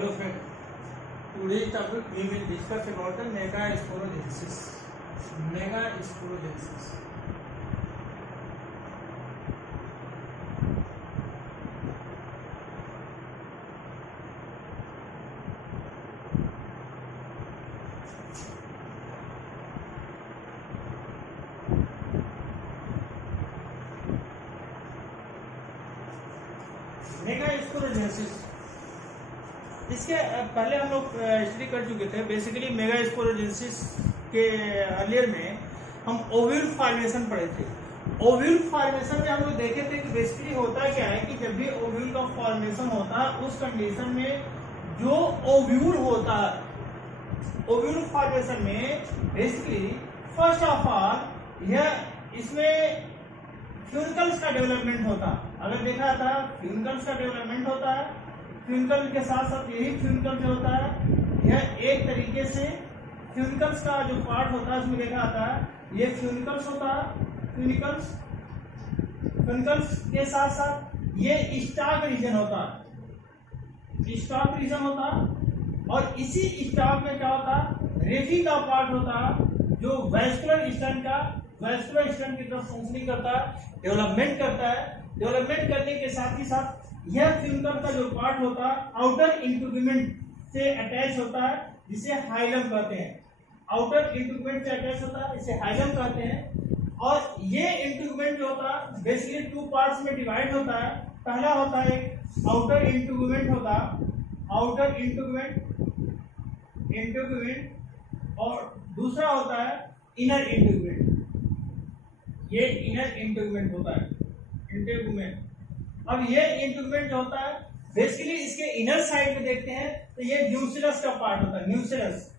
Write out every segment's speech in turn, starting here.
Hello friend, today's topic we will discuss about the megasporogenesis. Megasporogenesis. Megasporogenesis, इसके पहले हम लोग स्टडी कर चुके थे। बेसिकली मेगास्पोरोजेनेसिस के अर्लियर में हम ओव्यूल फॉर्मेशन पढ़े थे। ओव्यूल फॉर्मेशन में हम लोग देखे थे कि बेसिकली होता क्या है कि जब भी ओव्यूल का फॉर्मेशन होता है उस कंडीशन में जो ओव्यूल होता है, ओव्यूल फॉर्मेशन में बेसिकली फर्स्ट ऑफ ऑल यह इसमें फ्यूनिकल्स का डेवलपमेंट होता है। अगर देखा था फ्यूनिकल्स का डेवलपमेंट होता है, फ्यूनिकल के साथ साथ यही फ्यूनिकल जो होता है यह एक तरीके से फ्यूनिकल्स का जो पार्ट होता है उसमें देखा आता है ये फ्यूनिकल्स होता है। फ्यूनिकल्स के साथ साथ ये स्टॉक रीजन होता है, स्टॉक रीजन होता है। और इसी स्टॉक में क्या होता है, रेफी का पार्ट होता है जो वैस्कुलर स्टैंड की तरफ फंक्शनिंग करता है, डेवलपमेंट करता है। डेवलपमेंट करने के साथ ही साथ यह फ्यूनिकल का जो पार्ट होता है आउटर इंटीग्यूमेंट से अटैच होता है जिसे हाइलम कहते हैं। आउटर इंटीग्यूमेंट से अटैच होता है इसे हाइलम कहते हैं। और ये इंटीग्यूमेंट जो होता है बेसिकली टू पार्ट्स में डिवाइड होता है। पहला होता है एक आउटर इंटीग्यूमेंट होता है, आउटर इंटीग्यूमेंट, और दूसरा होता है इनर इंटीग्यूमेंट। ये इनर इंटीग्यूमेंट होता है, इंटीग्यूमेंट। अब ये इंटीग्यूमेंट होता है बेसिकली इसके इनर साइड में देखते हैं तो ये न्यूक्लियस का पार्ट होता है। न्यूक्लियस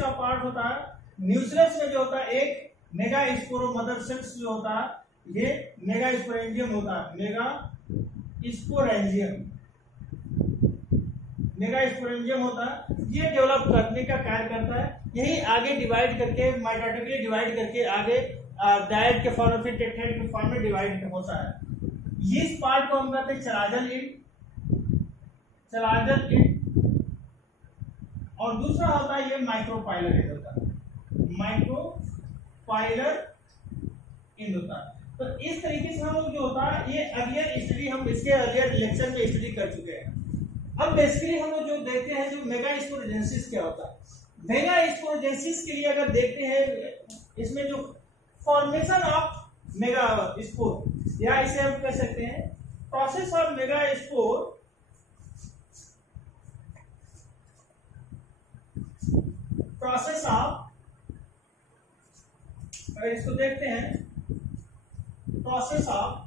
का पार्ट होता है। न्यूक्लियस में जो होता है एक मेगास्पोरो मदर सेल्स जो होता है ये मेगास्पोरेंजियम होता है। मेगास्पोरेंजियम होता है, ये डेवलप करने का कार्य करता है। यही आगे डिवाइड करके माइटोटिकली डिवाइड करके आगे डायट के फॉर्म में फिर टेट्राइड के फॉर्म में डिवाइड होता है। इस पार्ट को हम कहते हैं चलाजल इंड, और दूसरा होता है ये माइक्रोपाइलर इंड होता है। माइक्रोपाइलर इंड होता है। तो इस तरीके से हम लोग जो होता है ये अर्लियर स्टडी हम इसके अर्लियर लेक्चर में स्टडी कर चुके हैं। अब बेसिकली हम लोग जो देखते हैं जो मेगास्पोरोजेनेसिस क्या होता है। मेगास्पोरोजेनेसिस के लिए अगर देखते हैं इसमें जो फॉर्मेशन ऑफ मेगास्पोर, या इसे हम कह सकते हैं process of megaspore, process of, अगर इसको देखते हैं process of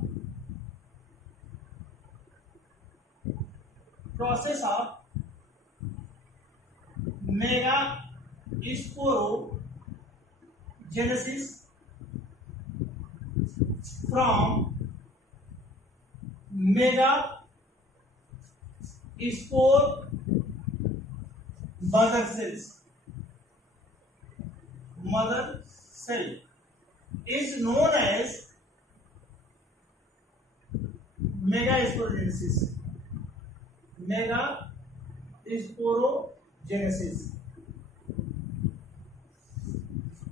megasporogenesis from megaspore mother cell is known as megasporogenesis.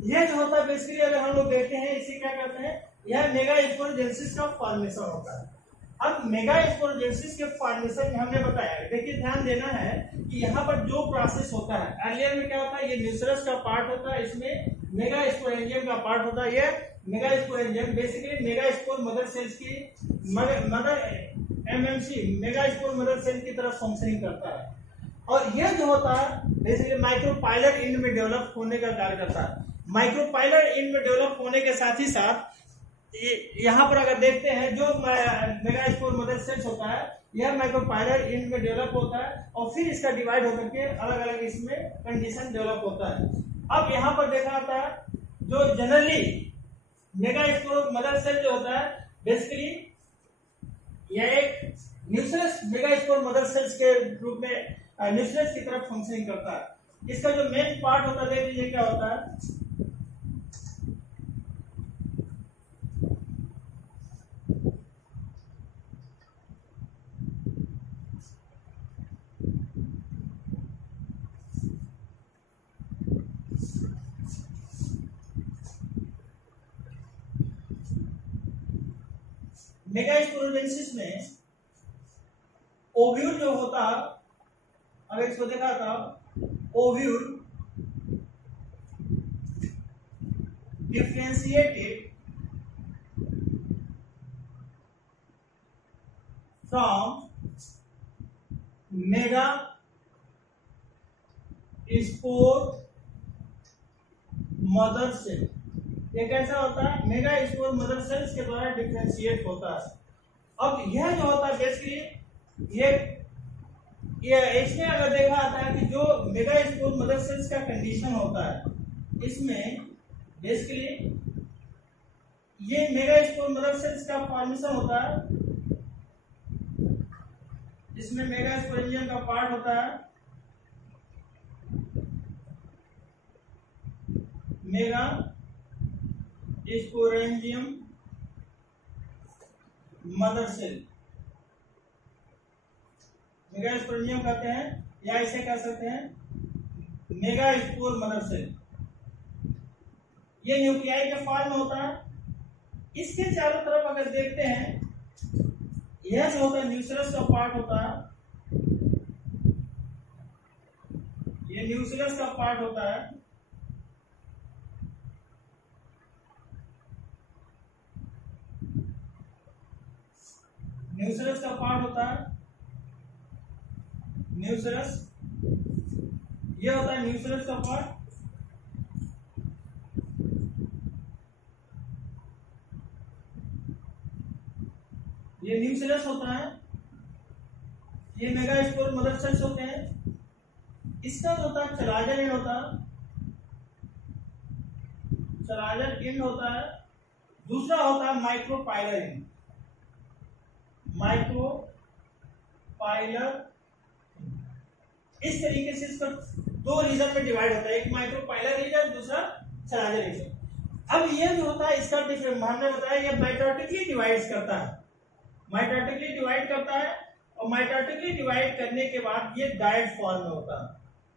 यह जो होता है बेसिकली अगर हम लोग देखते हैं इसे क्या कहते हैं, यह मेगास्पोरोजेनेसिस का फॉर्मेशन होता है। अब मेगास्पोरोजेनेसिस के फॉर्मेशन में हमने बताया, देखिए ध्यान देना है कि यहाँ पर जो प्रोसेस होता है अर्लियर में क्या होता है, ये न्यूक्लियस का पार्ट होता है, इसमें मेगास्पोरेंजियम का पार्ट होता है। ये megasporangium basically megaspore mother sales की मेगास्पोर मदर सेल की तरफ फंक्शनिंग करता है। और यह जो होता है बेसिकली माइक्रोपाइलर इंड में डेवलप होने का कार्य करता है। माइक्रोपाइलर इंड में डेवलप होने के साथ ही साथ यहाँ पर अगर देखते हैं जो मेगास्पोर मदर सेल्स होता है यह माइक्रोपाइलर इंड में डेवलप होता है और फिर इसका डिवाइड होकर के अलग अलग इसमें कंडीशन डेवलप होता है। अब यहाँ पर देखा जाता है जो जनरली मेगास्पोर मदर सेल जो होता है बेसिकली यह एक न्यूक्लियस मेगास्पोर मदर सेल्स के रूप में न्यूक्लियस की तरफ फंक्शनिंग करता है। इसका जो मेन पार्ट होता है देख लीजिए क्या होता है, मेगास्पोरोजेंसिस में ओव्यूल जो होता, अब इसको देखा था, ovule differentiated from megaspore mother cell. ये कैसा होता है? मेगा स्पोर मदर सेल्स के द्वारा डिफरेंशिएट होता है। अब यह जो होता है बेसिकली ये इसमें अगर देखा जाता है कि जो मेगा स्पोर मदर सेल्स का कंडीशन होता है, इसमें बेसिकली ये मेगा स्पोर मदर सेल्स का फॉर्मेशन होता है, इसमें मेगा स्पोरेंजियम का पार्ट होता है, megasporangium mother cell, megasporangium कहते हैं या इसे कह सकते हैं मेगा स्पोर मदर सेल। ये न्यूक्लियाई के फॉर्म में होता है। इसके चारों तरफ अगर देखते हैं, यह जो होता है न्यूक्लियस का पार्ट होता है, ये न्यूक्लियस का पार्ट होता है, न्यूक्लियस का पार्ट होता है, न्यूक्लियस, ये होता है न्यूक्लियस का पार्ट। ये न्यूक्लियस होता है, ये मेगा स्पोर मदर सेल्स होते हैं। इसका जो होता है चलाजर एंड होता है, चलाजर एंड होता है। दूसरा होता है माइक्रोपाइलर एंड, माइक्रोपाइलर। इस तरीके से इसका दो रीजन में डिवाइड होता है, एक माइक्रोपाइलर रीजन, दूसरा चलाजर रीजन। अब ये जो होता है इसका हमने बताया ये माइटोटिकली डिवाइड करता है, माइटोटिकली डिवाइड करता है, और माइटोटिकली डिवाइड करने के बाद ये डायड फॉर्म में होता है।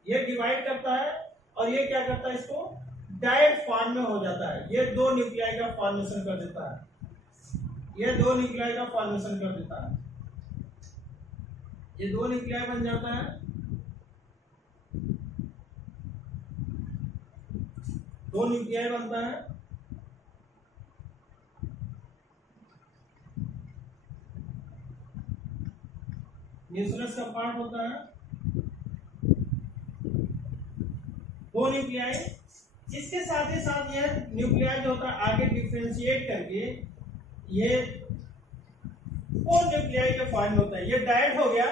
ये डिवाइड करता है और ये क्या करता है, इसको डायड फॉर्म में हो जाता है। ये दो न्यूक्लियाई का फॉर्मेशन कर देता है, ये दो न्यूक्लियाई का फॉर्मेशन कर देता है, ये दो न्यूक्लियाई बन जाता है, दो न्यूक्लियाई बनता है। न्यूक्लियस का पार्ट होता है, दो न्यूक्लियाई। इसके साथ ही साथ यह न्यूक्लियाई जो होता है आगे डिफरेंशिएट करके ये फोर न्यूक्लियाई के फॉर्म होता है। ये डायड हो गया,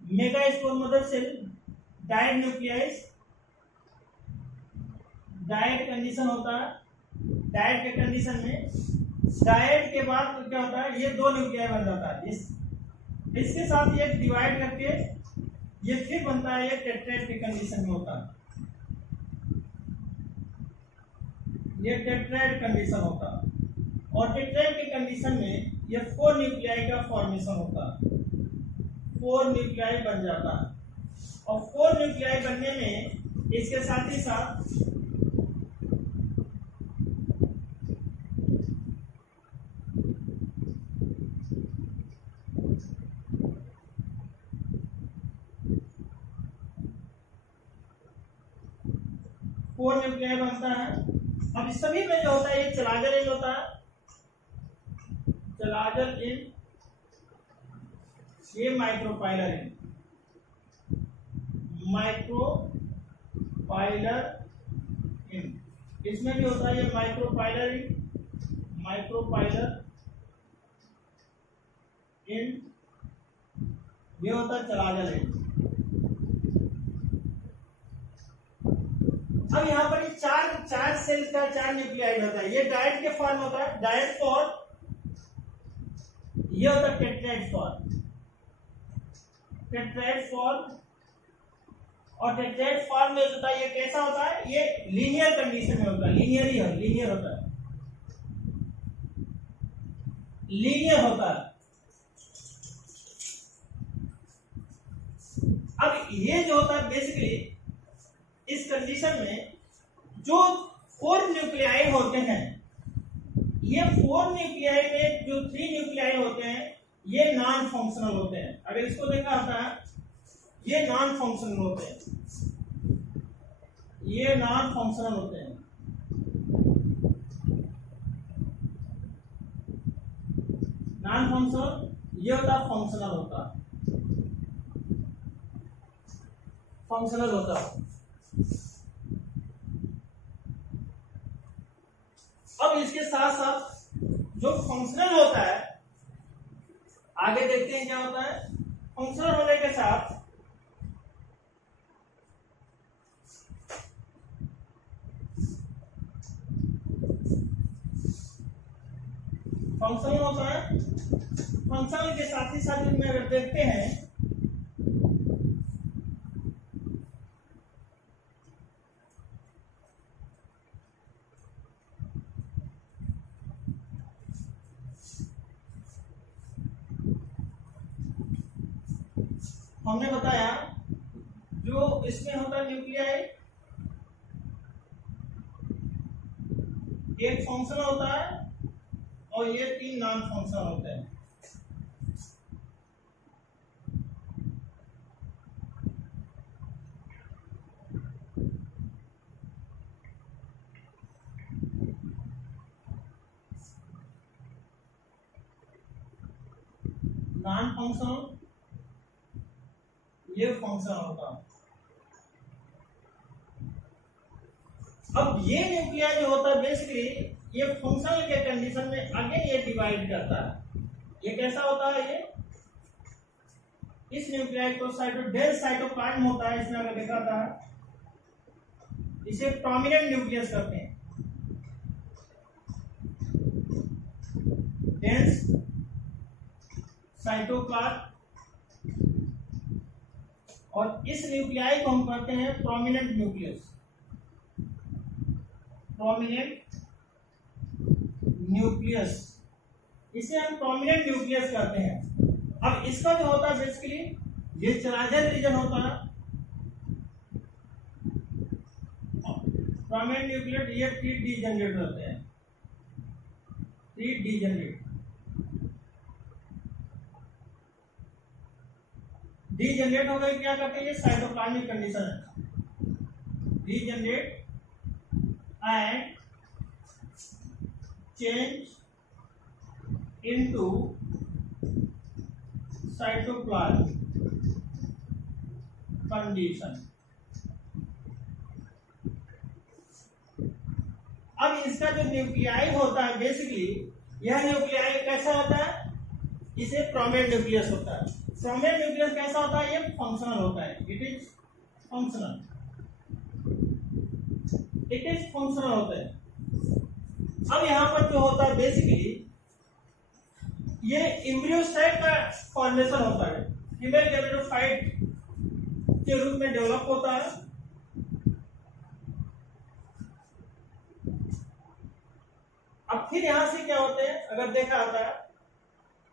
megaspore mother cell, dyad nuclei, dyad condition होता है। डायड के कंडीशन में डायड के बाद क्या होता है, ये दो न्यूक्लियाई बन जाता है। इसके साथ ये डिवाइड करके ये फिर बनता है, ये टेट्राएड के कंडीशन में होता है, ये टेट्राएड कंडीशन होता है। और टेट्राएड के कंडीशन में ये फोर न्यूक्लियाई का फॉर्मेशन होता है, फोर न्यूक्लियाई बन जाता है। और फोर न्यूक्लियाई बनने में इसके साथ ही साथ फोर न्यूक्लियाई बनता है। अब इस सभी में जो होता है ये चलाजर एंड होता है, चलाजर एंड, ये माइक्रोपाइलर एंड, माइक्रोपाइलर एंड। इसमें भी होता है ये माइक्रोपाइलर एंड, माइक्रोपाइलर एंड, ये होता है चलाजर एंड। अब यहाँ पर चार सेल्स का चार न्यूक्लियाइड होता है। ये डायड के फॉर्म होता है, डायड फॉर्म, ये होता है टेट्राएड फॉर्म, टेट्राएड फॉर्म। और टेट्राएड फॉर्म में होता है ये कैसा होता है, ये लीनियर कंडीशन में होता है, लीनियर होता है, लीनियर होता है। अब ये जो होता है बेसिकली इस कंडीशन में जो फोर न्यूक्लियाइड होते हैं, ये 4 न्यूक्लियाई में जो 3 न्यूक्लियाई होते हैं ये नॉन फंक्शनल होते हैं। अगर इसको देखा होता है ये नॉन फंक्शनल होते हैं, ये नॉन फंक्शनल होते हैं। नॉन फंक्शनल ये होता है, फंक्शनल होता है, फंक्शनल होता है। अब इसके साथ साथ जो फंक्शनल होता है, आगे देखते हैं क्या होता है। फंक्शनल होने के साथ फंक्शनल होता है, फंक्शनल के साथ ही साथ में अगर देखते हैं हमने बताया जो इसमें होता है न्यूक्लियाई, एक फंक्शनल होता है और ये 3 नॉन फंक्शनल होते हैं। नॉन फंक्शनल ये फंक्शनल होता है। अब ये न्यूक्लियाई जो होता है बेसिकली ये फंक्शनल के कंडीशन में अगेन ये डिवाइड करता है। ये कैसा होता है, ये इस न्यूक्लियाई को डेल साइटोप्लाज्म होता है, इसमें अगर देखा था इसे प्रोमिनेंट न्यूक्लियस करते हैं, डेंस साइटोप्लाज्म, और इस न्यूक्लियाई को हम कहते हैं प्रोमिनेंट न्यूक्लियस, प्रोमिनेंट न्यूक्लियस, इसे हम प्रोमिनेंट न्यूक्लियस कहते हैं। अब इसका जो होता है बेसिकली ये चलाजल रीजन होता है, प्रोमिनेंट न्यूक्लियस, ये 3 डीजनरेट होते हैं, 3 डीजनरेट। डीजनरेट हो गए, क्या करते हैं ये साइटोप्लाज्मिक कंडीशन है, degenerate and change into cytoplasm condition। अब इसका जो न्यूक्लियाई होता है बेसिकली यह न्यूक्लियाई कैसा होता है, इसे प्रोमिनेंट न्यूक्लियस होता है। प्रोमिनेंट न्यूक्लियस कैसा होता है, ये फंक्शनल होता है, it is functional, it is functional होता है। अब यहां पर जो होता है बेसिकली ये एम्ब्रियोसाइट का फॉर्मेशन होता है, फीमेल गैमेटोफाइट के रूप में डेवलप होता है। अब फिर यहां से क्या होते हैं, अगर देखा आता है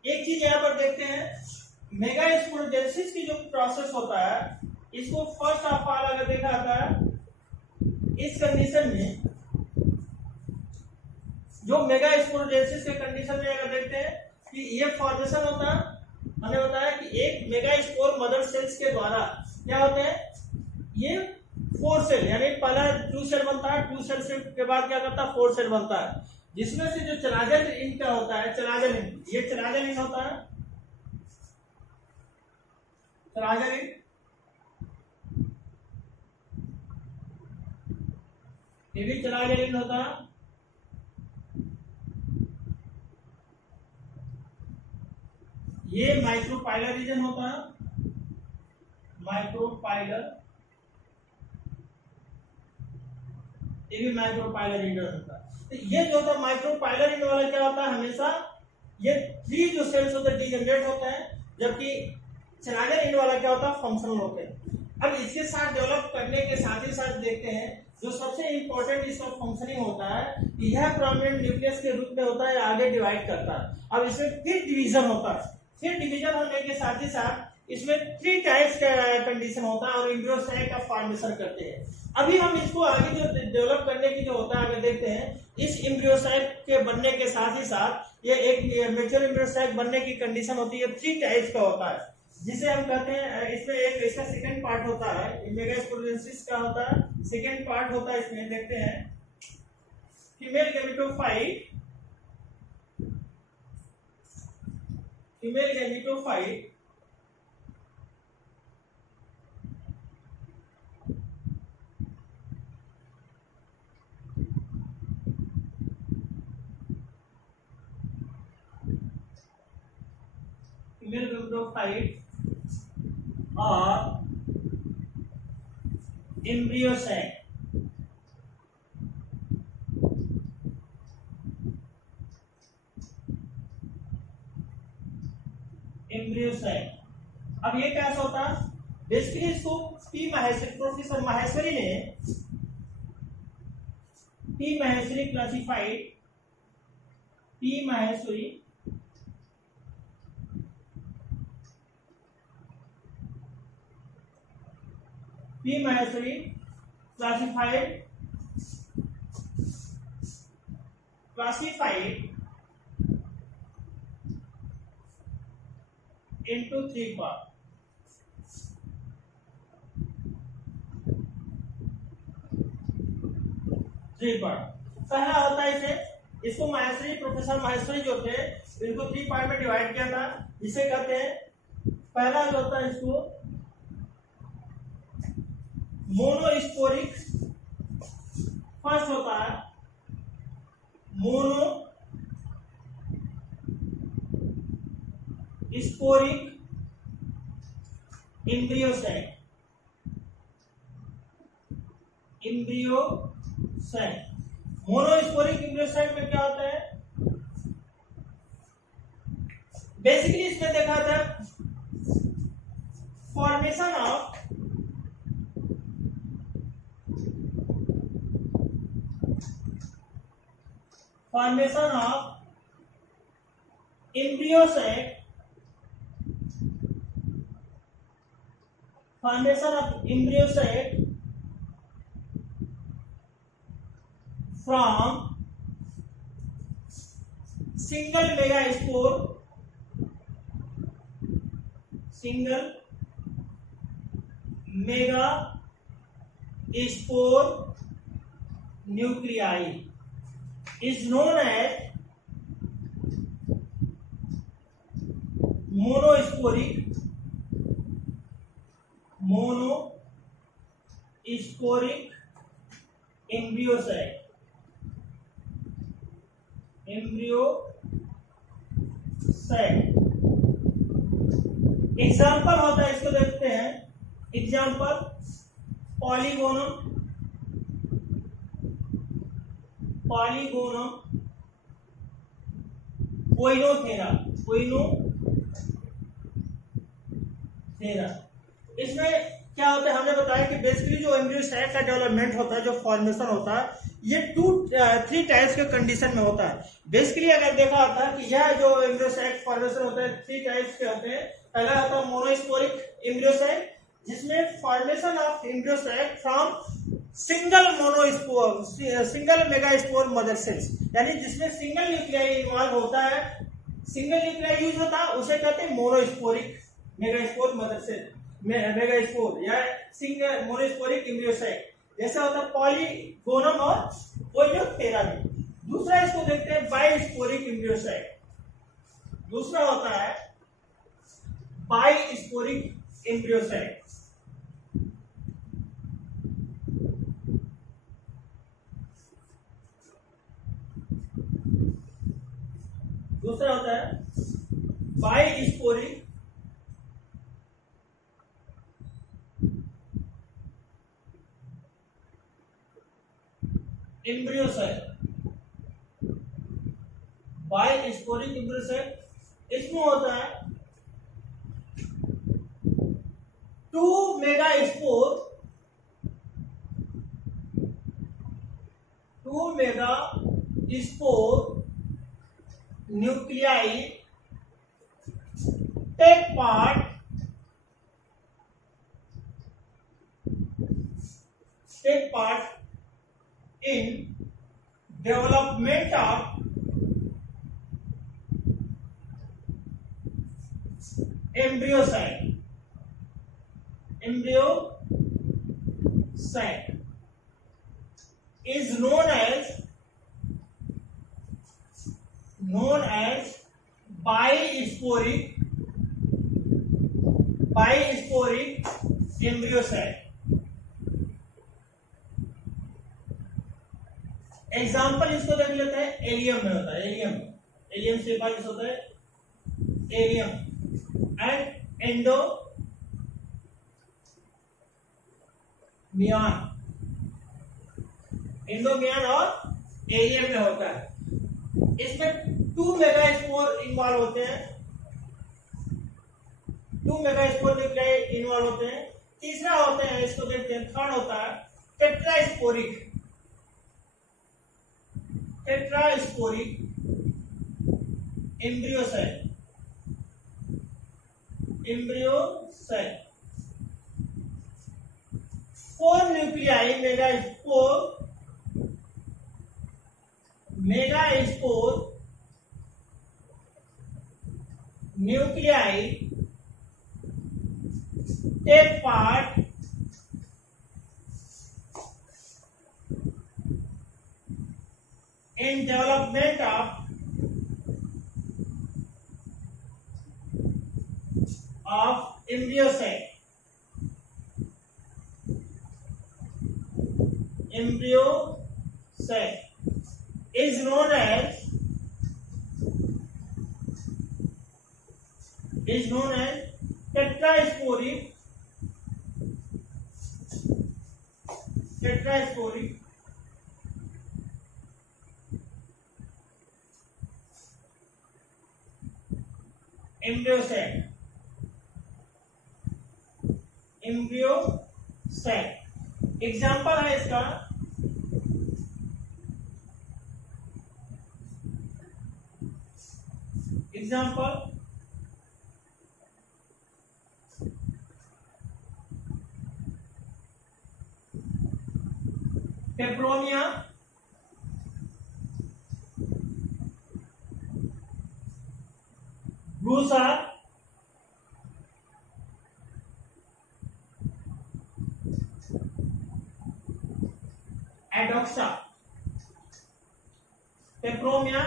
एक चीज यहां पर देखते हैं, मेगास्पोरोजेनेसिस की जो प्रोसेस होता है इसको फर्स्ट ऑफ ऑल अगर देखा आता है इस कंडीशन में, जो मेगास्पोरोजेनेसिस के कंडीशन में अगर देखते हैं कि ये फॉर्मेशन होता है, हमने बताया कि एक मेगास्पोर मदर सेल्स के द्वारा क्या होते हैं, ये 4 सेल, यानी पहला 2 सेल बनता है, 2 सेल के बाद क्या करता है 4 सेल बनता है, जिसमें से जो चलाजल इनका होता है, चलाजल इन, ये चलाजल इन होता है, चलाजल इन, ये भी चलाजल इन होता है। ये माइक्रोपाइलर रीजन होता है, माइक्रोपाइलर, ये भी माइक्रोपाइलर रीजन होता है। तो ये जो होता है माइक्रोपाइलर रीजन वाला क्या होता है, हमेशा ये 3 जो सेल्स होते हैं डीजनरेट होते हैं, जबकि चलाजल इन वाला क्या होता है फंक्शनल होते हैं। अब इसके साथ डेवलप करने के साथ ही साथ देखते हैं जो सबसे इंपॉर्टेंट इसका फंक्शनिंग होता है कि यह प्रोमिनेंट न्यूक्लियस के रूप में होता है, आगे डिवाइड करता है। अब इसमें फिर डिवीजन होता है, फिर डिवीजन होने के साथ ही साथ इसमें 3 टाइप्स का कंडीशन होता है और एम्ब्रियो सैक का फॉर्मेशन करते हैं। अभी हम इसको आगे जो डेवलप करने की जो होता है आगे देखते हैं। इस एम्ब्रियो सैक के बनने के साथ ही साथ ये एक मैच्योर एम्ब्रियो सैक बनने की कंडीशन होती है 3 टाइप्स का होता है, जिसे हम कहते हैं। इसमें एक इसका सेकंड पार्ट होता है मेगास्पोरेंसिस का होता है। सेकंड पार्ट होता है इसमें देखते हैं फीमेल गैमेटोफाइट। फीमेल गैमेटोफाइट और एम्ब्रियो सैक। एम्ब्रियो सैक अब ये कैसा होता है? बेसिकली इसको प्रोफेसर माहेश्वरी ने classified P. Maheshwari classified into 3 parts. पहला होता है इसे, इसको प्रोफेसर माहेश्वरी जो थे इनको 3 पार्ट में डिवाइड किया था, जिसे कहते हैं पहला जो होता है इसको मोनोस्पोरिक। फर्स्ट होता है monosporic embryo sac. Monosporic embryo sac में क्या होता है? बेसिकली इसमें देखा था formation of embryo sac from single megaspore nuclei is known as monosporic embryo sac। Example होता है, इसको देखते हैं। Example Polygonum Oenothera. इसमें क्या होता है? हमने बताया कि बेसिकली जो एम्ब्रियो सैक का डेवलपमेंट होता है, जो फॉर्मेशन होता है, ये 3 टाइप्स के कंडीशन में होता है। बेसिकली अगर देखा होता है कि यह जो एम्ब्रियो सैक फॉर्मेशन होता है 3 टाइप्स के होते हैं। पहला होता है मोनोस्पोरिक एम्ब्रियो सैक, जिसमें formation of embryo sac from single megaspore mother cells, यानी जिसमें सिंगल न्यूक्लियाई इन्वॉल्व होता है, सिंगल न्यूक्लियाई यूज होता है, उसे कहते हैं monosporic megaspore mother cell, megaspore या सिंगल मोनोस्पोरिक एम्ब्रियो सैक। जैसा होता है पॉलीगोनम और कोइनोथेरा में। दूसरा इसको देखते हैं बाइस्पोरिक एम्ब्रियो सैक। दूसरा होता है बाइस्पोरिक एम्ब्रियो सैक। दूसरा होता है बाइस्पोरिक एम्ब्रियो सैक। बाइस्पोरिक एम्ब्रियो सैक इसमें होता है 2 megaspore nuclei take part take part in development of embryo sac is known as bisporic embryo sac. Example इसको देख लेते हैं, एलियम में होता है, एलियम से बाद होता है एलियम एंड एंडोमियान और एलियम में होता है। इसमें 2 मेगास्पोर इन्वॉल्व होते हैं, 2 मेगास्पोर न्यूक्लियाई इन्वॉल्व होते हैं। तीसरा होते हैं, इसको देखते हैं, थर्ड होता है tetrasporic embryo cell 4 nuclei megaspore nuclei take part in development of embryo sac is known as tetrasporic embryo sac। Example है इसका, पेप्रोनिया, रूसा, एडोक्सा। पेप्रोमिया,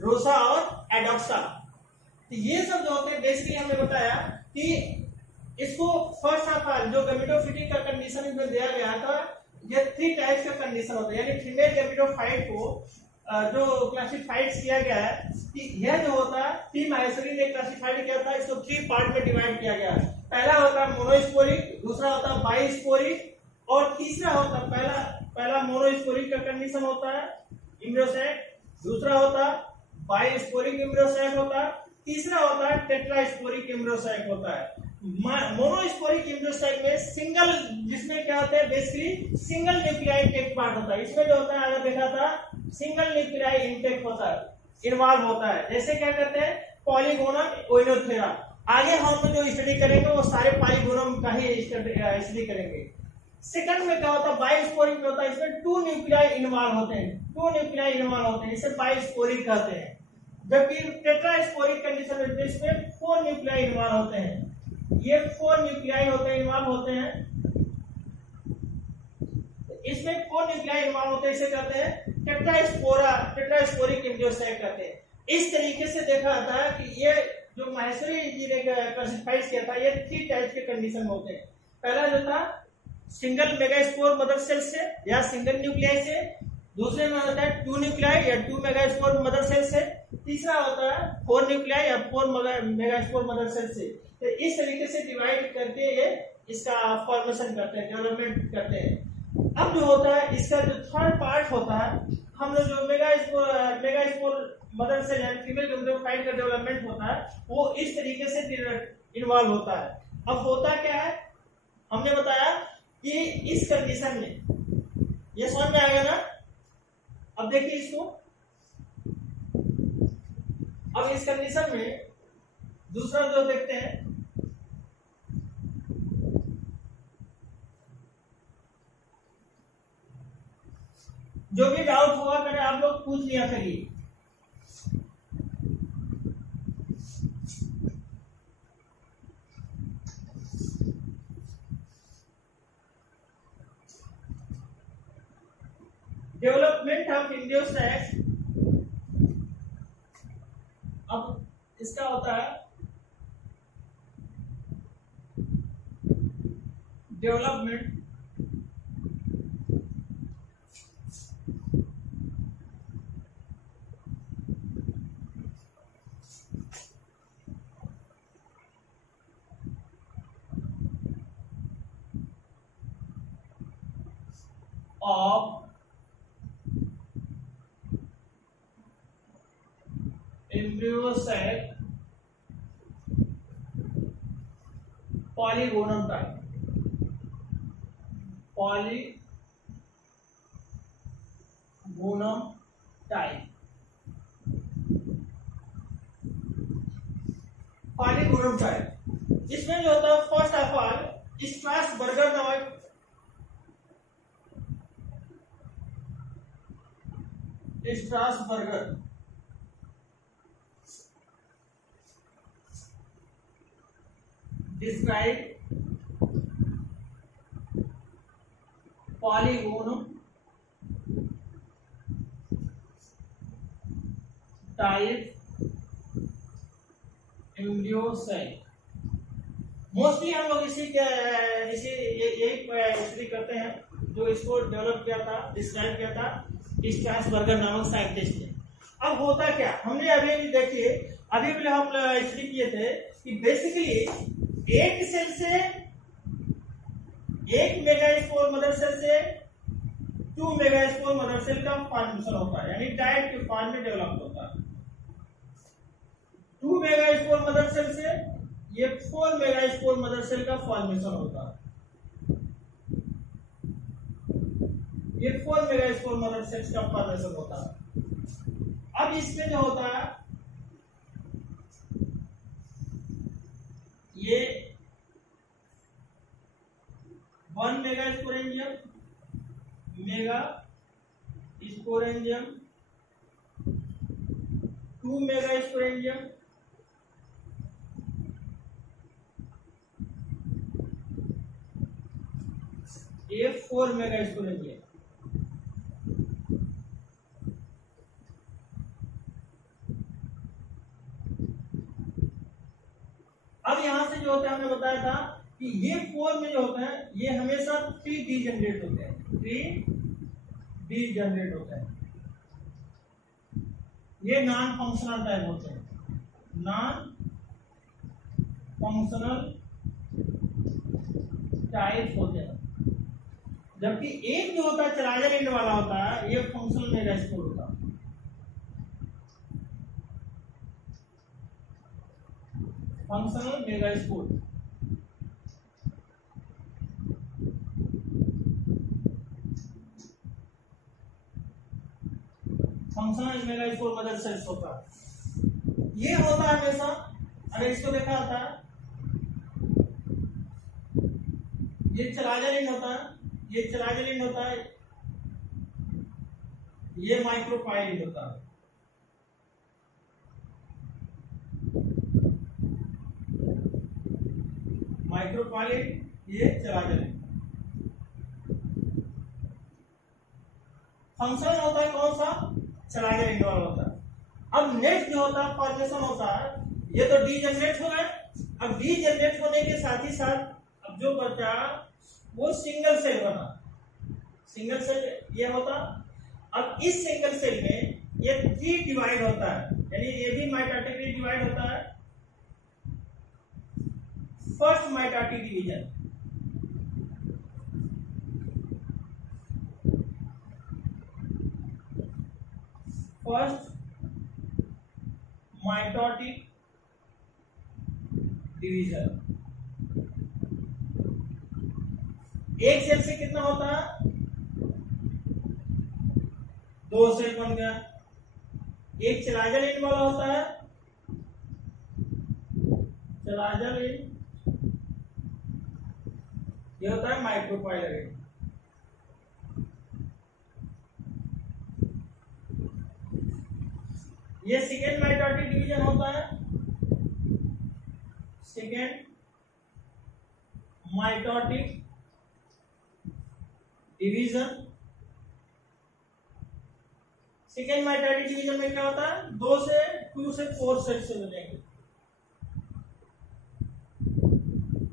रोसा और एडोक्सा, तो ये सब जो होते हैं बेसिकली हमने बताया कि इसको फर्स्ट ऑफ ऑल जो गैमेटोफिटिक का कंडीशन इसमें दिया गया था, ये 3 टाइप्स का कंडीशन होता है, यानी फीमेल गैमेटोफाइट को जो क्लासिफाइड किया गया है कि यह जो होता है टी माहेश्वरी ने क्लासिफाइड किया था, इसको 3 पार्ट में डिवाइड किया गया है। पहला होता है मोनोस्पोरिक, दूसरा होता है बाइस्पोरिक और तीसरा होता है पहला मोनोस्पोरिक का कंडीशन होता है एम्ब्रियो सैक, दूसरा होता है बाइस्पोरिक एम्ब्रियो सैक होता है, तीसरा होता है टेट्रास्पोरिक एम्ब्रियो सैक होता है। मोनोस्पोरिक एम्ब्रियो सैक में सिंगल, जिसमें क्या होता है basically single nuclei take part होता है। इसमें जो होता है अगर देखा था सिंगल न्यूक्लियाई इंटेक होता है, इन्वॉल्व होता है। जैसे क्या कहते हैं पॉलीगोनम ओइनोथेरा। आगे हम जो स्टडी करेंगे वो सारे पॉलीगोनम का ही स्टडी करेंगे। सेकंड में क्या होता है बाइस्पोरिक में होता है, इसमें 2 न्यूक्लियाई इन्वॉल्व होते हैं, इसे बाइस्पोरिक कहते हैं। जबकि टेट्रास्पोरिक कंडीशन में इसमें 4 न्यूक्लियाई इन्वॉल्व होते हैं, ये 4 न्यूक्लियाई इन्वॉल्व होते हैं, इसमें 4 न्यूक्लियाई इन्वॉल्व होते हैं, इसे कहते हैं टेट्रास्पोरिक एम्ब्रियो सैक कहते हैं। इस तरीके से देखा जाता है कि ये जो माहेश्वरी जी ने क्लासिफाइड किया था, ये 3 टाइप के कंडीशन होते हैं। पहला जो था सिंगल मेगास्पोर मदर सेल से या सिंगल न्यूक्लियाई से, दूसरे में होता है 2 न्यूक्लियाई या 2 मेगास्पोर मदर सेल से, तीसरा होता है 4 न्यूक्लियाई या 4 मेगास्पोर मदर सेल से। तो इस तरीके से डिवाइड करके ये इसका फॉर्मेशन करते हैं, डेवलपमेंट करते हैं। अब जो होता है इसका जो थर्ड पार्ट होता है, हम लोग जो मेगास्पोर मदर सेल यानी फीमेल गैमेटोफाइट का डेवलपमेंट होता है वो इस तरीके से इन्वॉल्व होता है। अब होता क्या है हमने बताया कि इस कंडीशन में ये समझ में आएगा ना। अब देखिए इसको, अब इस कंडीशन में दूसरा जो देखते हैं, जो भी डाउट हुआ करे आप लोग पूछ लिया करिए। डेवलपमेंट ऑफ इंड्यूस्ड एक्ट, अब इसका होता है development of embryos act polygonum type, polygonum type, polygonum type. इसमें जो होता है फर्स्ट ऑफ ऑल स्ट्रासबर्गर नामक Strasburger describe polygonum type embryo cell। Mostly हम लोग इसी एक स्टडी करते हैं जो इसको डेवलप किया था, डिस्क्राइब किया था स्ट्रासबर्गर नामक साइंटिस्ट ने। अब होता क्या, हमने अभी देखिए अभी भी हम स्टडी किए थे कि बेसिकली एक सेल से, एक मेगास्पोर मदर सेल से 2 मेगास्पोर मदर सेल का फॉर्मेशन होता है, यानी डायरेक्ट के फॉर्म में डेवलप होता है। 2 मेगास्पोर मदर सेल से ये 4 मेगास्पोर मदर सेल का फॉर्मेशन होता है। ये 4 मेगास्पोर मदर सेल्स का फॉर्मेशन होता है। अब इसमें जो होता है ये 1 मेगास्पोरेंजियम, मेगास्पोरेंजियम, 2 मेगास्पोरेंजियम, ये 4 मेगास्पोरेंजियम। अब यहां से जो होता है हमने बताया था कि ये 4 में जो होता है ये हमेशा 3D जनरेट होते हैं, 3D जनरेट होता है। ये नॉन फंक्शनल टाइप होते हैं, नॉन फंक्शनल टाइप होते हैं। जबकि एक जो होता है चलाजर एंड वाला होता है ये फंक्शनल मेगास्पोर होता है। Functional megaspore functional megaspore mother sales होता है। ये होता है हमेशा, अगर इसको देखा होता है ये चलाजर होता है, ये चलाजर होता है, ये माइक्रोपाइल होता है। माइक्रोपाइल ये चलाजर फंक्शन होता है, कौन सा, चलाजर इन्वॉल्व होता है। अब नेक्स्ट जो होता है फॉर्मेशन होता है, ये तो डी जनरेट हो गए। अब डी जनरेट होने के साथ ही साथ अब जो बचा वो सिंगल सेल बना, सिंगल सेल ये होता। अब इस सिंगल सेल में ये 3 डिवाइड होता है, यानी ये भी माइटोटिक डिवाइड होता है। First mitotic division, first mitotic division. एक सेल से कितना होता है, 2 सेल बन गया। एक चलाजर एंड वाला होता है, चलाजर एंड, ये होता है माइक्रोपाइलर एंड। ये सेकेंड माइटोटिक डिवीजन होता है, second mitotic division. Second mitotic division में क्या होता है, 2 से 4 सेल से बनेंगे,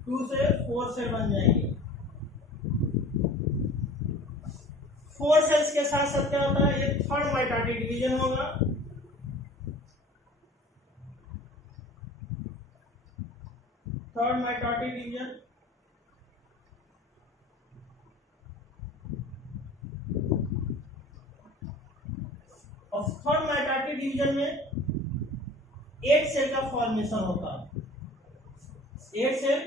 2 से 4 सेल बन जाएंगे। 4 सेल्स के साथ साथ क्या होता है, ये थर्ड माइटोटिक डिवीजन होगा। थर्ड माइटोटिक डिवीजन और थर्ड माइटोटिक डिवीजन में 8 सेल का फॉर्मेशन होता है। 8 सेल,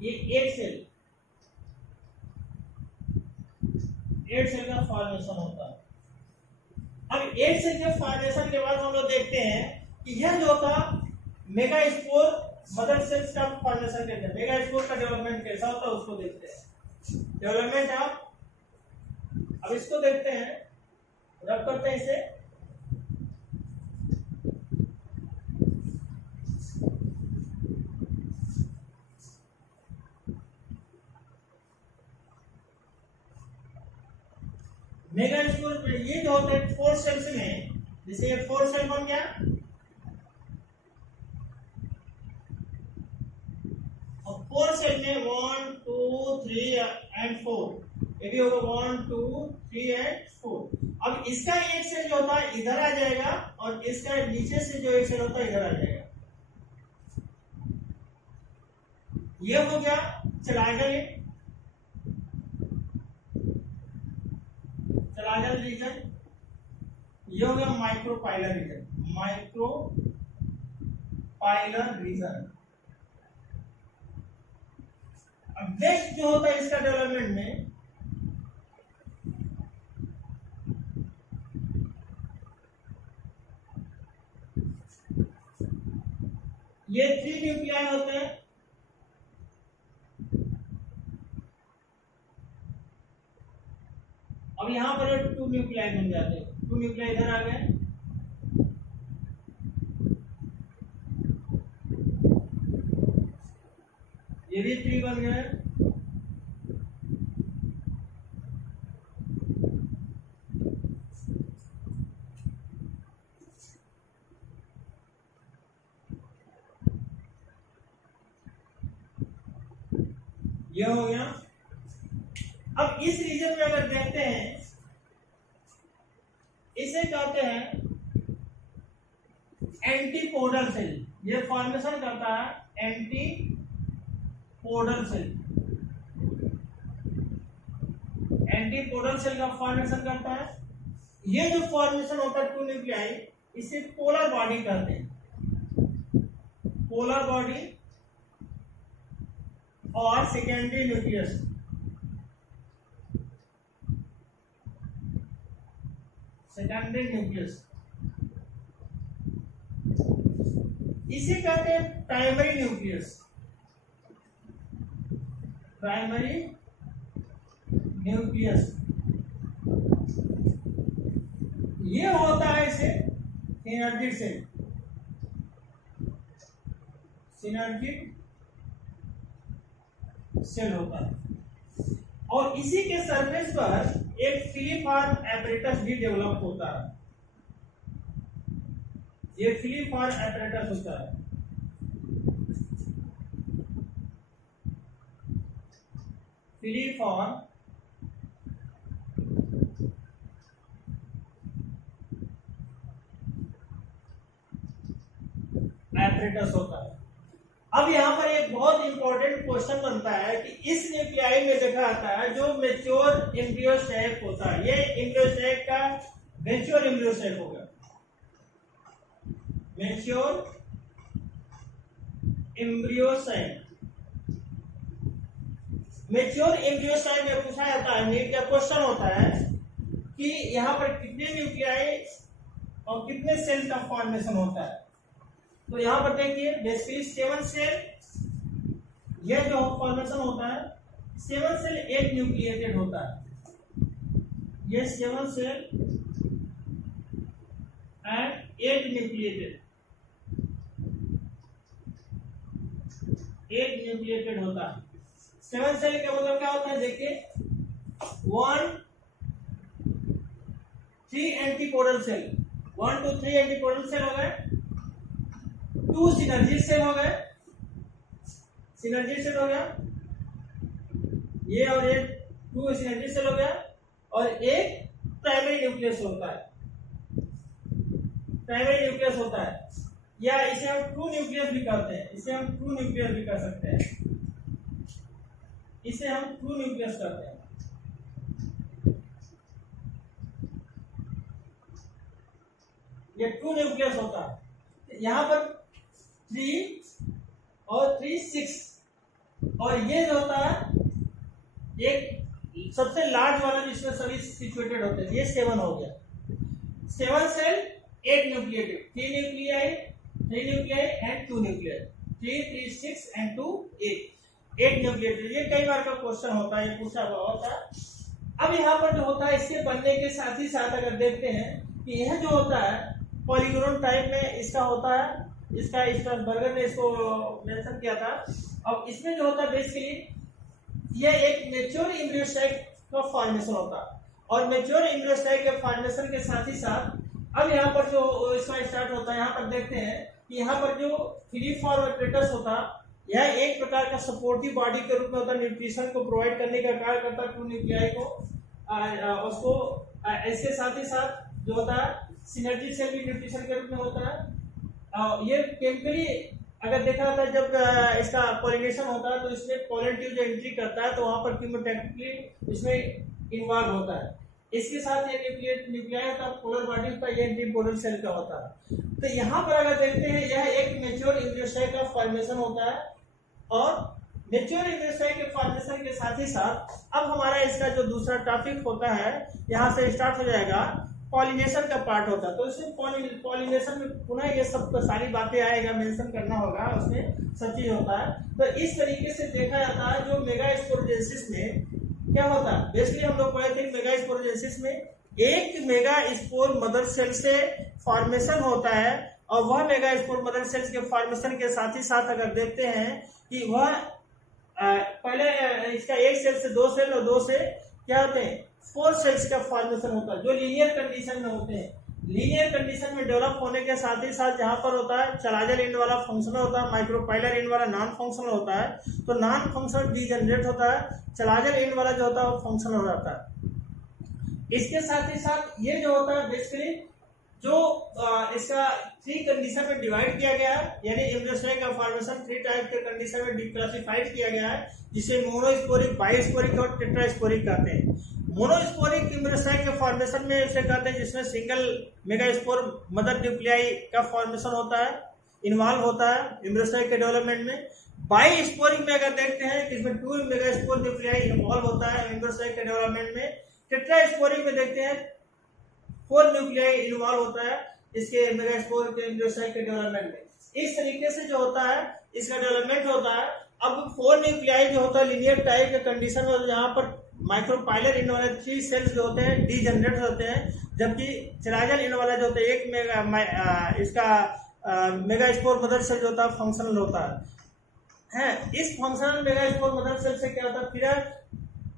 ये 8 सेल का फॉर्मेशन होता है। अब 8 सेल के फॉर्मेशन के बाद हम लोग देखते हैं कि यह जो था मेगास्पोर मदर सेल्स का फॉर्मेशन कहते हैं। मेगास्पोर का डेवलपमेंट कैसा होता है उसको देखते हैं। डेवलपमेंट आप अब इसको देखते हैं, रब करते हैं इसे। मेगास्पोर ये जो होते हैं 4 सेल्स में, जैसे ये 4 सेल बन गया और 4 सेल में 1 2 3 एंड 4, ये भी होगा 1 2 3 एंड 4। अब इसका एक सेल जो होता है इधर आ जाएगा और इसका नीचे से जो एक सेल होता है इधर आ जाएगा। ये हो गया चलागल रीजन। ये हो गया माइक्रोपाइलर रीजन, माइक्रोपाइलर रीजन। अब नेक्स्ट जो होता है इसका डेवलपमेंट में, ये 3 न्यूक्लियाई होते हैं। अब यहां पर 2 न्यूक्लियाई बन जाते हैं। 2 न्यूक्लियाई इधर आ गए, ये भी 3 बन गए। ये हो गया। अब इस रीजन में अगर देखते हैं, इसे कहते हैं एंटीपोडल सेल। ये फॉर्मेशन करता है एंटीपोडल सेल। एंटीपोडल सेल का फॉर्मेशन करता है। ये जो फॉर्मेशन होता है 2 न्यूक्लियाई, इसे पोलर बॉडी कहते हैं। पोलर बॉडी और सेकेंडरी न्यूक्लियस। सेकेंडरी न्यूक्लियस इसे कहते हैं प्राइमरी न्यूक्लियस। प्राइमरी न्यूक्लियस ये होता है इसे सिनर्जिक सेल। सिनर्जिक सेल होता है और इसी के सरफेस पर एक फिलीफॉर्म एपरेटस भी डेवलप होता है। ये फिलीफॉर्म एपरेटस होता है। फिलीफॉर्म एपरेटस होता है। अब यहाँ पर एक बहुत इंपॉर्टेंट क्वेश्चन बनता है कि इस न्यूक्लियाई में देखा जाता है जो मैच्योर एम्ब्रियो शेप होता है। ये एम्ब्रियो शेप का मैच्योर एम्ब्रियो शेप होगा। Mature embryo shape. Mature embryo shape में पूछा जाता है, नीट का क्वेश्चन होता है कि यहाँ पर कितने न्यूक्लियाई और कितने सेल का फॉर्मेशन होता है। तो यहां पर देखिए बेसिकली 7 सेल, यह जो फॉर्मेशन होता है 7 सेल 8 न्यूक्लिएटेड होता है। ये 7 सेल एंड 8 न्यूक्लिएटेड, 8 न्यूक्लिएटेड होता है। 7 सेल का मतलब क्या होता है, देखिए 1 3 एंटीकोडल सेल, 1 to 3 एंटीकोडल सेल हो गए, 2 सिनर्जी सेल हो गए, सिनर्जी सेल हो गया ये, और ये 2 सिनर्जी सेल हो गया, और एक प्राइमरी न्यूक्लियस होता है, प्राइमरी न्यूक्लियस होता है, या इसे हम ट्रू न्यूक्लियस भी कहते हैं, इसे हम ट्रू न्यूक्लियस भी कह सकते हैं, इसे हम ट्रू न्यूक्लियस कहते हैं। ये ट्रू न्यूक्लियस होता है। यहाँ पर 3 और 3 6, और ये जो होता है एक सबसे लार्ज वाला जिसमें सभी सिचुएटेड होते हैं, ये 7 हो गया। 7 cell 8 nucleated, 3 nuclei and 2 nuclei, 3 3 6 and 2 8 nucleated. ये कई बार का क्वेश्चन होता है, ये पूछा हुआ होता है। अब यहाँ पर जो होता है, इसके बनने के साथ ही साथ अगर देखते हैं कि यह जो होता है पॉलीगोनल टाइप में इसका होता है, इसका बर्गर ने इसको मेंशन किया था। अब इसमें जो होता है बेसिकली यह एक मैच्योर एम्ब्रियोसाइट का फॉर्मेशन होता है, और मैच्योर एम्ब्रियोसाइट के फॉर्मेशन के साथ ही साथ अब यहाँ पर जो इसका स्टार्ट होता है, यहाँ पर देखते हैं कि यहाँ पर जो फ्री फॉर्म एपरेटस होता है, यह एक प्रकार का सपोर्टिव बॉडी के रूप में होता है, न्यूट्रिशन को प्रोवाइड करने का कार्य करता है, टू न्यूक्लियाई को उसको। इसके साथ ही साथ जो होता है सिनर्जी सेल भी न्यूट्रिशन के रूप में होता है। ये केमिकली अगर देखा जाता है, जब इसका पॉलिनेशन होता है तो इसमें पोलन ट्यूब जो एंट्री करता है तो वहां पर कीमोटैक्टिकली इसमें इन्वॉल्व होता है। इसके साथ ये न्यूक्लियाई होता है, पोलर बॉडी होता है, ये एंटीपोलर सेल का होता है। तो यहाँ पर अगर देखते हैं, यह एक मैच्योर एम्ब्रियोसाइट का फॉर्मेशन होता है, और मैच्योर एम्ब्रियोसाइट के फॉर्मेशन के साथ ही साथ अब हमारा इसका जो दूसरा टॉपिक होता है, यहाँ से स्टार्ट हो जाएगा, पॉलिनेशन का पार्ट होता है। तो इसमें पॉलिनेशन में पुनः ये सब तो सारी बातें आएगा, मेंशन करना होगा, उसमें सब चीज होता है। तो इस तरीके से देखा जाता है जो मेगास्पोरोजेंसिस में क्या होता है। बेसिकली हम लोग पढ़े थे मेगास्पोरोजेंसिस में एक मेगास्पोर मदर सेल से फॉर्मेशन होता है, और वह मेगास्पोर मदर सेल्स के फॉर्मेशन के साथ ही साथ अगर देखते हैं कि वह पहले इसका एक सेल से 2 सेल और 2 से क्या होते हैं 4 सेल्स का फॉर्मेशन होता है, जो लीनियर कंडीशन में होते हैं। लीनियर कंडीशन में डेवलप होने के साथ ही साथ जहां पर होता है चलाजल एंड वाला फंक्शनल होता है, माइक्रोपाइलर एंड वाला नॉन फंक्शनल होता है। तो नॉन फंक्शनल डीजनरेट होता है, चलाजल एंड वाला जो होता है वो फंक्शनल हो जाता है। इसके साथ ही साथ ये जो होता है बेसिकली जो इसका 3 कंडीशन में डिवाइड किया गया है, यानी एम्ब्रियोसाइट का फॉर्मेशन 3 टाइप के कंडीशन में डिक्लासिफाइड किया गया है, जिसे मोनोस्पोरिक, बाइस्पोरिक और टेट्रास्पोरिक कहते हैं। मोनोस्पोरिक एम्ब्रियोसाइट के फॉर्मेशन में इसे कहते हैं जिसमें सिंगल मेगास्पोर मदर न्यूक्लियाई का फॉर्मेशन होता है, इन्वॉल्व होता है एम्ब्रियोसाइट के डेवलपमेंट में। बाइस्पोरिक में अगर देखते हैं कि इसमें 2 मेगास्पोर न्यूक्लियाई इन्वॉल्व होता है एम्ब्रियोसाइट के डेवलपमेंट में। टेट्रास्पोरिक में देखते हैं 4 न्यूक्लियाई इन्वॉल्व होता है इसके मेगास्पोर के एम्ब्रियोसाइट के डेवलपमेंट में। इस तरीके से जो होता है इसका डेवलपमेंट होता है। अब 4 न्यूक्लियाई जो होता है लीनियर टाइप के कंडीशन में, जहां पर माइक्रोपाइलर इन वाले 3 सेल्स जो होते हैं डीजनरेट होते हैं, जबकि चलाजल इन वाला जो होता है एक इसका मेगास्पोर मदर सेल जो होता है फंक्शनल होता है। इस फंक्शनल मेगास्पोर मदर सेल से क्या होता है, फिर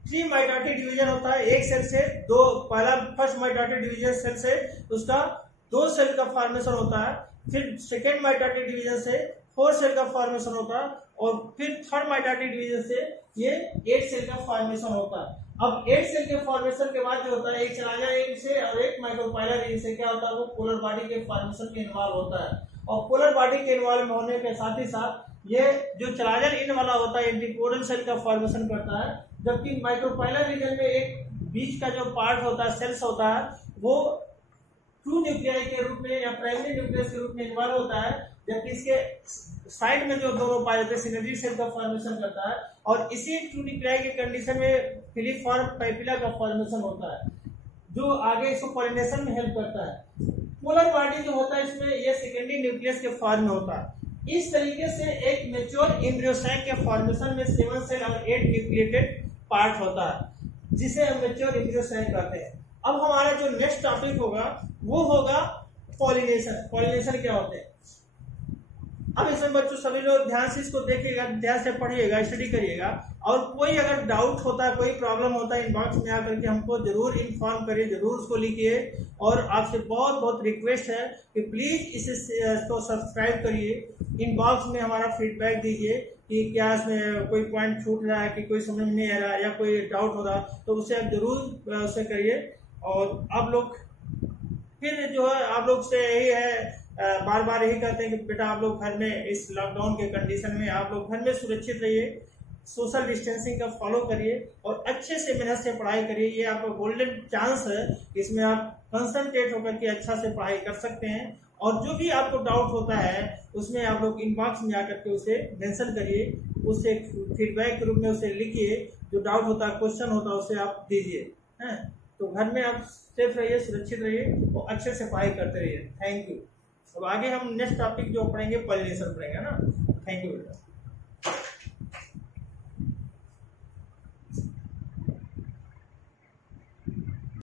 3 माइटोटिक डिवीजन होता है, एक सेल से 2, पहला फर्स्ट माइटोटिक डिवीजन सेल से उसका 2 सेल का फॉर्मेशन होता है, फिर सेकेंड माइटोटिक डिवीजन से 4 सेल का फॉर्मेशन होता है, और फिर थर्ड माइटोटिक डिवीजन से ये 8 सेल का फॉर्मेशन होता है। अब 8 सेल के फॉर्मेशन के बाद जो होता है एक चलाजल एंड से और एक माइक्रोपाइलर एंड से क्या होता है वो पोलर बॉडी के फॉर्मेशन में इन्वॉल्व होता है। और पोलर बॉडी के इन्वॉल्व होने के साथ ही साथ ये जो चलाजल एंड वाला होता है एंटीपोडल सेल का फॉर्मेशन करता है, जबकि माइक्रोपाइलर रीजन में एक बीच का जो पार्ट होता है सेल्स होता है वो ट्रू न्यूक्लियाई के रूप में या प्राइमरी न्यूक्लियस के रूप में इन्वॉल्व होता है, जबकि इसके साइड में जो दोनों पाए होते हैं सिनर्जी सेल का फॉर्मेशन करता है, और इसी ट्रू न्यूक्लियाई के कंडीशन में फिलीफॉर्म पैपिला का फॉर्मेशन होता है जो आगे इसको पॉलिनेशन में हेल्प करता है। पोलर बॉडी जो होता है इसमें ये सेकेंडरी न्यूक्लियस के फॉर्म में होता है। इस तरीके से एक मैच्योर एम्ब्रियोसाइट के फॉर्मेशन में 7 सेल और 8 न्यूक्लिएटेड पार्ट होता है जिसे हम मैच्योर इम्यूनोसाइट कहते हैं। अब हमारा जो नेक्स्ट टॉपिक होगा वो होगा पॉलिनेशन। पॉलिनेशन क्या होते हैं? अब इसमें बच्चों सभी लोग ध्यान से इसको देखिएगा, ध्यान से पढ़िएगा, स्टडी करिएगा, और कोई अगर डाउट होता है, कोई प्रॉब्लम होता है, इनबॉक्स में आकर के हमको जरूर इन्फॉर्म करिए, जरूर उसको लिखिए। और आपसे बहुत बहुत रिक्वेस्ट है कि प्लीज इसको सब्सक्राइब करिए, इनबॉक्स में हमारा फीडबैक दीजिए कि क्या इसमें कोई पॉइंट छूट रहा है, कि कोई समझ में नहीं आ रहा है, या कोई डाउट हो रहा है, तो उसे आप जरूर उससे करिए। और आप लोग फिर जो है आप लोग से यही है, बार बार यही कहते हैं कि बेटा आप लोग घर में इस लॉकडाउन के कंडीशन में आप लोग घर में सुरक्षित रहिए, सोशल डिस्टेंसिंग का फॉलो करिए और अच्छे से मेहनत से पढ़ाई करिए। ये आपका गोल्डन चांस है, इसमें आप कंसंट्रेट होकर के अच्छा से पढ़ाई कर सकते हैं। और जो भी आपको डाउट होता है उसमें आप लोग इनबॉक्स में आकर के उसे मेंशन करिए, उससे फीडबैक के रूप में उसे लिखिए, जो डाउट होता है, क्वेश्चन होता है, उसे आप दीजिए। हैं तो घर में आप सेफ रहिए, सुरक्षित रहिए और अच्छे से पढ़ाई करते रहिए। Thank you. अब आगे हम नेक्स्ट टॉपिक जो पढ़ेंगे पॉलिनेशन पढ़ेंगे ना। थैंक यू बेटा।